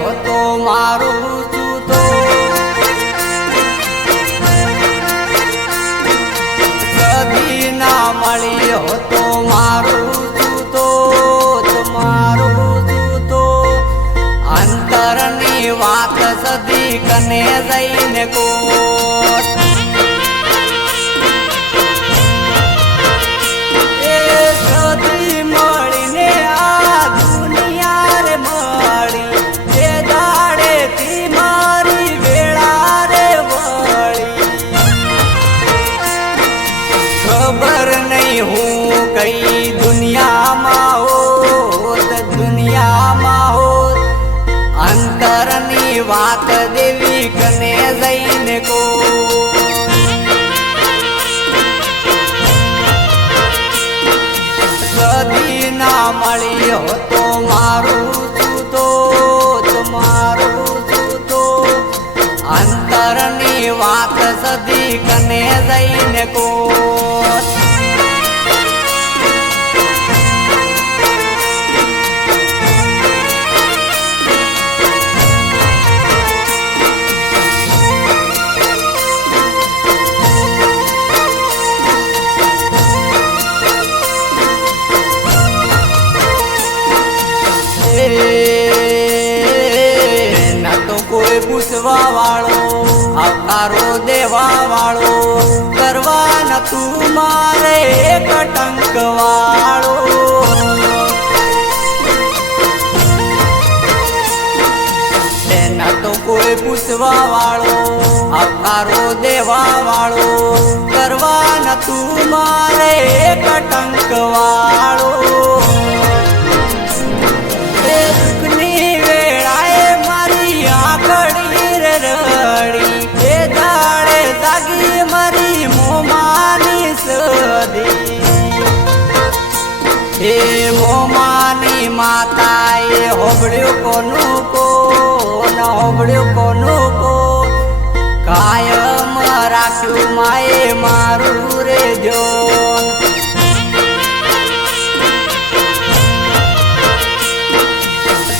हो तो मारू तो कभी ना मળી हो तो मारू तो अंतरनी वात सदी कने जईने को वात देवी कने जईने को कदी ना मળી हो तो मारू तो अंतरनी वात सदी कने जईने को ना तो कोई पूछवा वालो आकारो देवा वालो करवा न तू मारे कटंक वालो ना तो कोई पूछवा वालो आकारो देवा वालो करवा न तू मारे कटंक वालो हे मोमानी माताए होबड़्यो कोनु को न होबड़्यो कोनु को कायम राख्यु माए मारू रे जोन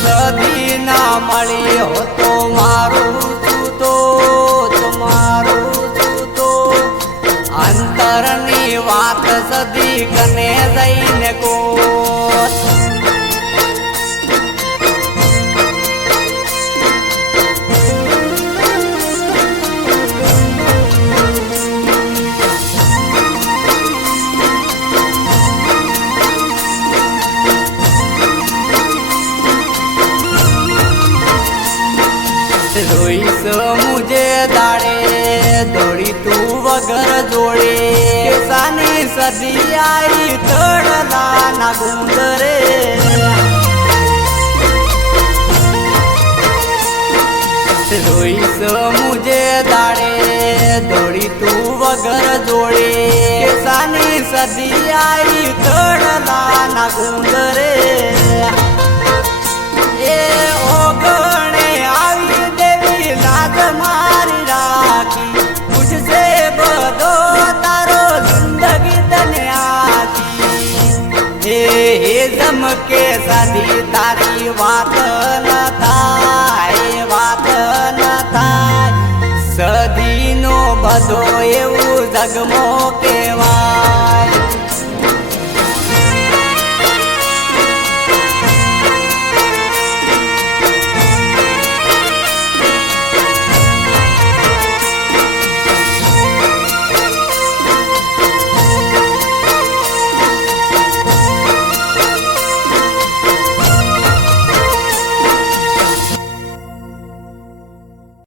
सदी ना मળી हो तो मारू तो अंतरनी वात सदी कने जईने को रोईस मुझे दाड़े दौड़ी तू वगर जोड़े सानी सदी आई तड़ला ना गुंदरे रोईस मुझे दाड़े दौड़ी तू वगर जोड़े सानी सदी आई तड़ला ना गुंदरे ए ओगणे आई देवी लाज मारी राखी मुझसे बदो तारो जिंदगी तने आखी हे जम के सदी तारी वात न थाय सदी नो बधो एवं जगमो